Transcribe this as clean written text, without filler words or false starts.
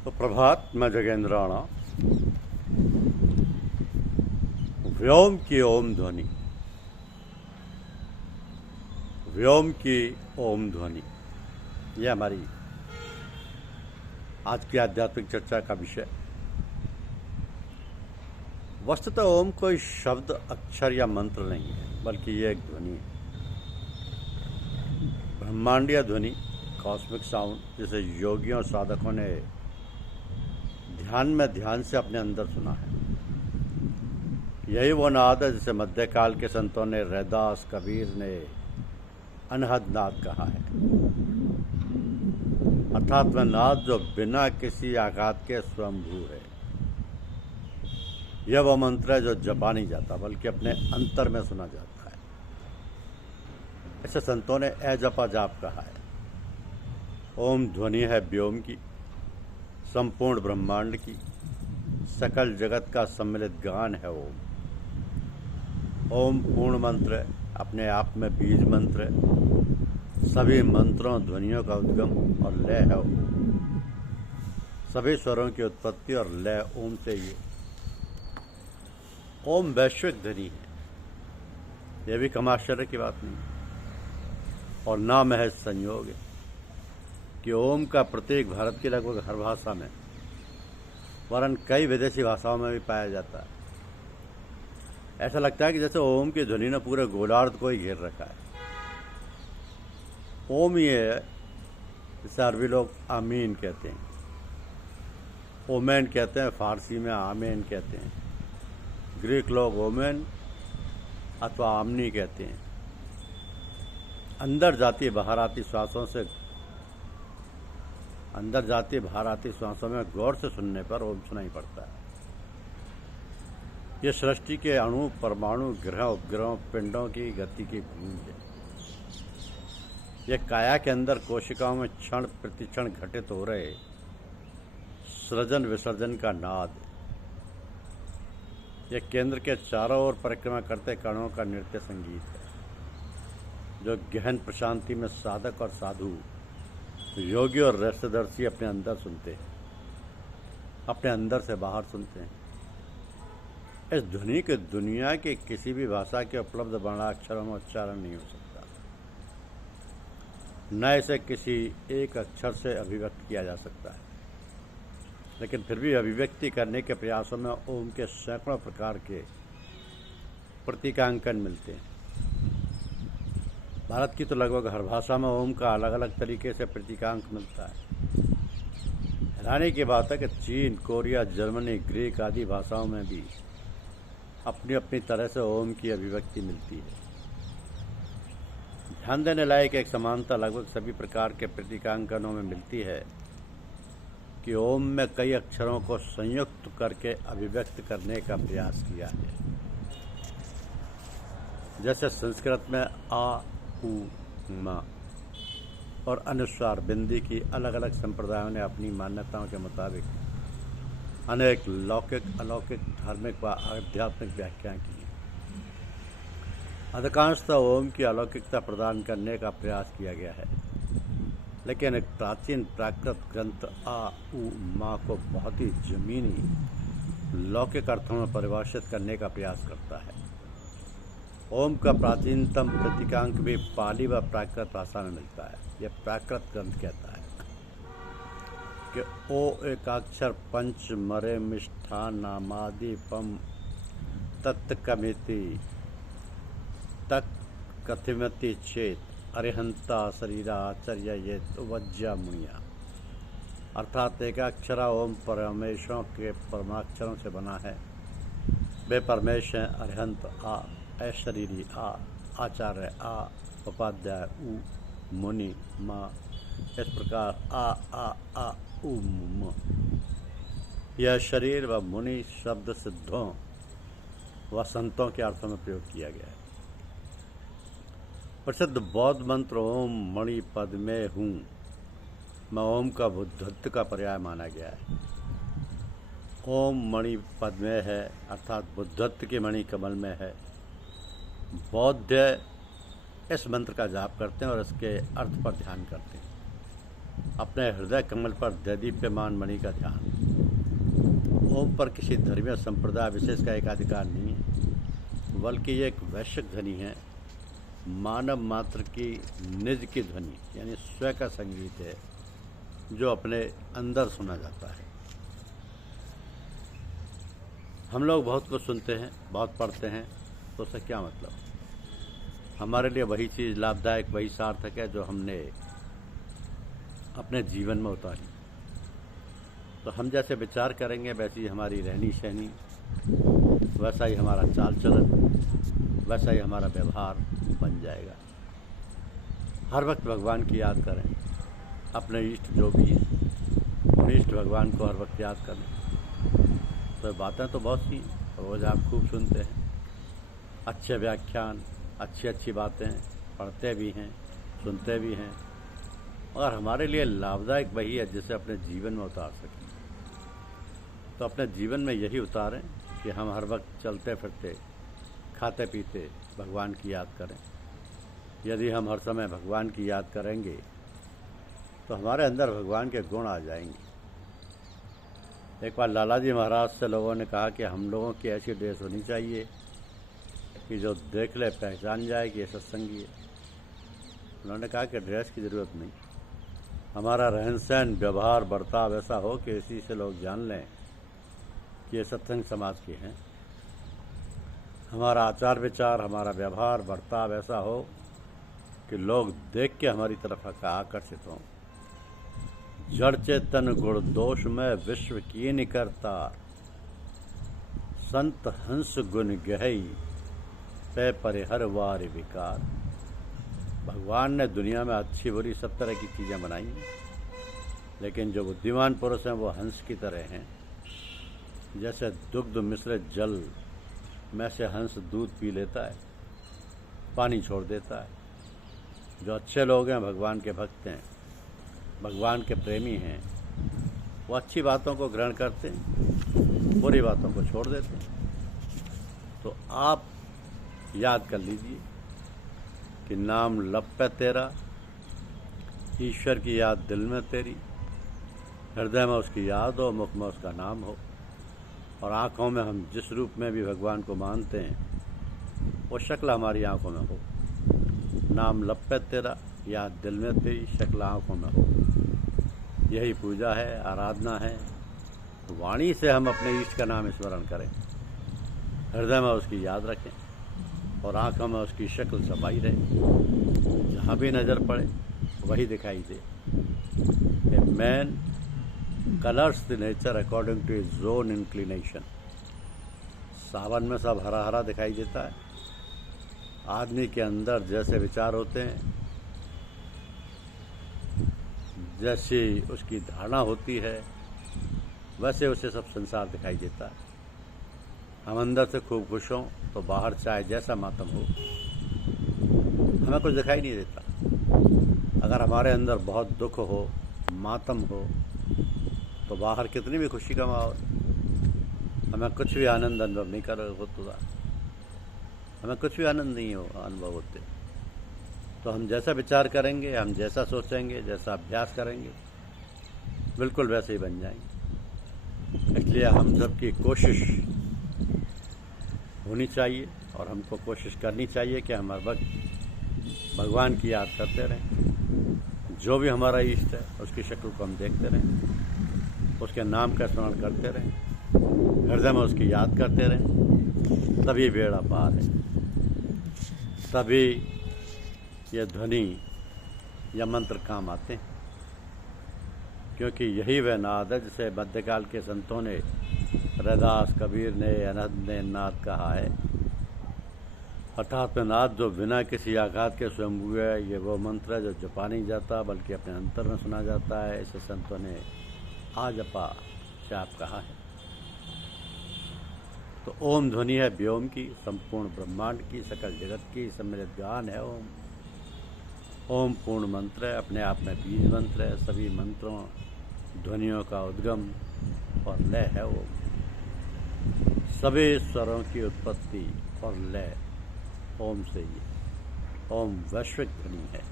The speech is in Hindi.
तो प्रभात मैं जगेंद्राणा। व्योम की ओम ध्वनि, व्योम की ओम ध्वनि, यह हमारी आज की आध्यात्मिक चर्चा का विषय। वस्तुतः ओम कोई शब्द, अक्षर या मंत्र नहीं है, बल्कि यह एक ध्वनि है, ब्रह्मांडीय ध्वनि, कॉस्मिक साउंड, जिसे योगियों और साधकों ने ध्यान से अपने अंदर सुना है। यही वो नाद है जिसे मध्यकाल के संतों ने, रैदास, कबीर ने अनहद नाद कहा है, अर्थात वह नाद जो बिना किसी आघात के स्वयंभू है। यह वो मंत्र है जो जपा नहीं जाता, बल्कि अपने अंतर में सुना जाता है। ऐसे संतों ने अजपा जाप कहा है। ओम ध्वनि है व्योम की, संपूर्ण ब्रह्मांड की, सकल जगत का सम्मिलित गान है ओम। ओम पूर्ण मंत्र है, अपने आप में बीज मंत्र है, सभी मंत्रों ध्वनियों का उद्गम और लय है ओम। सभी स्वरों की उत्पत्ति और लय ओम से ही। ओम वैश्विक ध्वनि है, यह भी कम आश्चर्य की बात नहीं, और ना महज संयोग है कि ओम का प्रतीक भारत की लगभग हर भाषा में, वरन कई विदेशी भाषाओं में भी पाया जाता है। ऐसा लगता है कि जैसे ओम की ध्वनि ने पूरे गोलार्ध को ही घेर रखा है। ओम ये है जिसे अरबी लोग आमीन कहते हैं, ओमेन कहते हैं, फारसी में आमेन कहते हैं, ग्रीक लोग ओमेन अथवा आमनी कहते हैं। अंदर जाती बाहर आती श्वासों में गौर से सुनने पर ओम सुनाई पड़ता है। यह सृष्टि के अणु, परमाणु, ग्रह, उपग्रहों, पिंडों की गति की गूंज है। यह काया के अंदर कोशिकाओं में क्षण प्रतिक्षण घटित हो रहे सृजन विसर्जन का नाद है। यह केंद्र के चारों ओर परिक्रमा करते कणों का नृत्य संगीत है, जो गहन प्रशांति में साधक और साधु, योगी और रहस्यदर्शी अपने अंदर सुनते हैं, अपने अंदर से बाहर सुनते हैं। इस ध्वनि के दुनिया की किसी भी भाषा के उपलब्ध वर्णाक्षरों में उच्चारण नहीं हो सकता, न इसे किसी एक अक्षर से अभिव्यक्त किया जा सकता है। लेकिन फिर भी अभिव्यक्ति करने के प्रयासों में ओम के सैकड़ों प्रकार के प्रतीकांकन मिलते हैं। भारत की तो लगभग हर भाषा में ओम का अलग अलग तरीके से प्रतीकांक मिलता है। हैरानी की बात है कि चीन, कोरिया, जर्मनी, ग्रीक आदि भाषाओं में भी अपनी अपनी तरह से ओम की अभिव्यक्ति मिलती है। ध्यान देने लायक एक समानता लगभग सभी प्रकार के प्रतीकांकनों में मिलती है कि ओम में कई अक्षरों को संयुक्त करके अभिव्यक्त करने का प्रयास किया है। जैसे संस्कृत में आ, उ, मा और अनुस्वार बिंदी की अलग अलग संप्रदायों ने अपनी मान्यताओं के मुताबिक अनेक लौकिक, अलौकिक, धार्मिक व आध्यात्मिक व्याख्याएं की। अधिकांशतः ओम की अलौकिकता प्रदान करने का प्रयास किया गया है, लेकिन एक प्राचीन प्राकृत ग्रंथ आ, उ, मा को बहुत ही जमीनी लौकिक अर्थों में परिभाषित करने का प्रयास करता है। ओम का प्राचीनतम प्रतीकांक भी पाली व प्राकृत भाषा में मिलता है। यह प्राकृत ग्रंथ कहता है कि ओ एकाक्षर पंच मरे मिष्ठान नामादि पम तत्कमिति तक कथिमति चेत अरिहंता शरीरा आचर्य ये वज्जा मुनिया। अर्थात एकाक्षरा ओम परमेश्वरों के परमाक्षरों से बना है। वे परमेश हैं, अरिहंत आ, ऐशरीरी आ, आचार्य आ, उपाध्याय उ, मुनि मा। इस प्रकार आ उ म, यह शरीर व मुनि शब्द सिद्धों व संतों के अर्थों में प्रयोग किया गया है। प्रसिद्ध बौद्ध मंत्र ओम मणि पद में हूँ में ओम का बुद्धत्व का पर्याय माना गया है। ओम मणि पद में है, अर्थात बुद्धत्व की मणि कमल में है। बौद्ध इस मंत्र का जाप करते हैं और इसके अर्थ पर ध्यान करते हैं। अपने हृदय कमल पर दैदीप्यमान मणि का ध्यान। ओम पर किसी धर्मीय संप्रदाय विशेष का एकाधिकार नहीं है, बल्कि ये एक वैश्विक ध्वनि है, मानव मात्र की निज की ध्वनि यानी स्वयं का संगीत है, जो अपने अंदर सुना जाता है। हम लोग बहुत कुछ सुनते हैं, बहुत पढ़ते हैं, तो उससे क्या मतलब? हमारे लिए वही चीज़ लाभदायक, वही सार्थक है जो हमने अपने जीवन में उतारी। तो हम जैसे विचार करेंगे वैसी हमारी रहनी सहनी, वैसा ही हमारा चाल चलन, वैसा ही हमारा व्यवहार बन जाएगा। हर वक्त भगवान की याद करें, अपने इष्ट जो भी हैं उन इष्ट भगवान को हर वक्त याद करें। तो बातें तो बहुत सी रोज़ आप खूब सुनते हैं, अच्छे व्याख्यान, अच्छी अच्छी बातें पढ़ते भी हैं, सुनते भी हैं, और हमारे लिए लाभदायक वही है जिसे अपने जीवन में उतार सकें। तो अपने जीवन में यही उतारें कि हम हर वक्त चलते फिरते, खाते पीते भगवान की याद करें। यदि हम हर समय भगवान की याद करेंगे तो हमारे अंदर भगवान के गुण आ जाएंगे। एक बार लाला जी महाराज से लोगों ने कहा कि हम लोगों की ऐसी ड्रेस होनी चाहिए कि जो देख ले पहचान जाए कि ये सत्संगी है। उन्होंने कहा कि ड्रेस की ज़रूरत नहीं, हमारा रहन सहन, व्यवहार, बर्ताव ऐसा हो कि इसी से लोग जान लें कि ये सत्संग समाज के हैं। हमारा आचार विचार, हमारा व्यवहार, बर्ताव ऐसा हो कि लोग देख के हमारी तरफ आकर्षित हों। जड़ चेतन गुण दोष में विश्व की निकरता, संत हंस गुण गहई पे परिहर वार विकार। भगवान ने दुनिया में अच्छी बुरी सब तरह की चीज़ें बनाई हैं, लेकिन जो बुद्धिमान पुरुष हैं वो हंस की तरह हैं। जैसे दुग्ध मिश्रित जल में से हंस दूध पी लेता है, पानी छोड़ देता है। जो अच्छे लोग हैं, भगवान के भक्त हैं, भगवान के प्रेमी हैं, वो अच्छी बातों को ग्रहण करते हैं, बुरी बातों को छोड़ देते हैं। तो आप याद कर लीजिए कि नाम लब पे तेरा, ईश्वर की याद दिल में तेरी, हृदय में उसकी याद हो, मुख में उसका नाम हो, और आँखों में हम जिस रूप में भी भगवान को मानते हैं वो शक्ल हमारी आँखों में हो। नाम लब पे तेरा, याद दिल में तेरी, शक्ल आँखों में हो। यही पूजा है, आराधना है। वाणी से हम अपने ईष्ट का नाम स्मरण करें, हृदय में उसकी याद रखें, और आँखों में उसकी शक्ल छपाई रहे। जहाँ भी नज़र पड़े वही दिखाई दे। A man colours the nature according to his own inclination. सावन में सब हरा हरा दिखाई देता है। आदमी के अंदर जैसे विचार होते हैं, जैसी उसकी धारणा होती है, वैसे उसे सब संसार दिखाई देता है। हम अंदर से खूब खुश हों तो बाहर चाहे जैसा मातम हो, हमें कुछ दिखाई नहीं देता। अगर हमारे अंदर बहुत दुख हो, मातम हो, तो बाहर कितनी भी खुशी का माहौल, हमें कुछ भी आनंद अनुभव नहीं कर होता, हमें कुछ भी आनंद नहीं हो अनुभव होते। तो हम जैसा विचार करेंगे, हम जैसा सोचेंगे, जैसा अभ्यास करेंगे, बिल्कुल वैसे ही बन जाएंगे। इसलिए हम सबकी कोशिश होनी चाहिए, और हमको कोशिश करनी चाहिए कि हम हर वक्त भगवान की याद करते रहें। जो भी हमारा इष्ट है उसकी शक्ल को हम देखते रहें, उसके नाम का स्मरण करते रहें, हृदय में उसकी याद करते रहें। तभी बेड़ा पार है, तभी ये ध्वनि या मंत्र काम आते हैं। क्योंकि यही वह नाद है जिसे मध्यकाल के संतों ने, रैदास, कबीर ने, अनहद ने नाद कहा है। अर्थात नाद जो बिना किसी आघात के स्वयंभू है, ये वो मंत्र है जो जपा नहीं जाता बल्कि अपने अंतर में सुना जाता है। इसे संतों ने आ जपा चाप कहा है। तो ओम ध्वनि है व्योम की, संपूर्ण ब्रह्मांड की, सकल जगत की सम्मिलित गान है ओम। ओम पूर्ण मंत्र है, अपने आप में बीज मंत्र है। सभी मंत्रों, ध्वनियों का उद्गम और लय है ओम। सभी स्वरों की उत्पत्ति और लय ओम से ही। ओम वैश्विक ध्वनि है।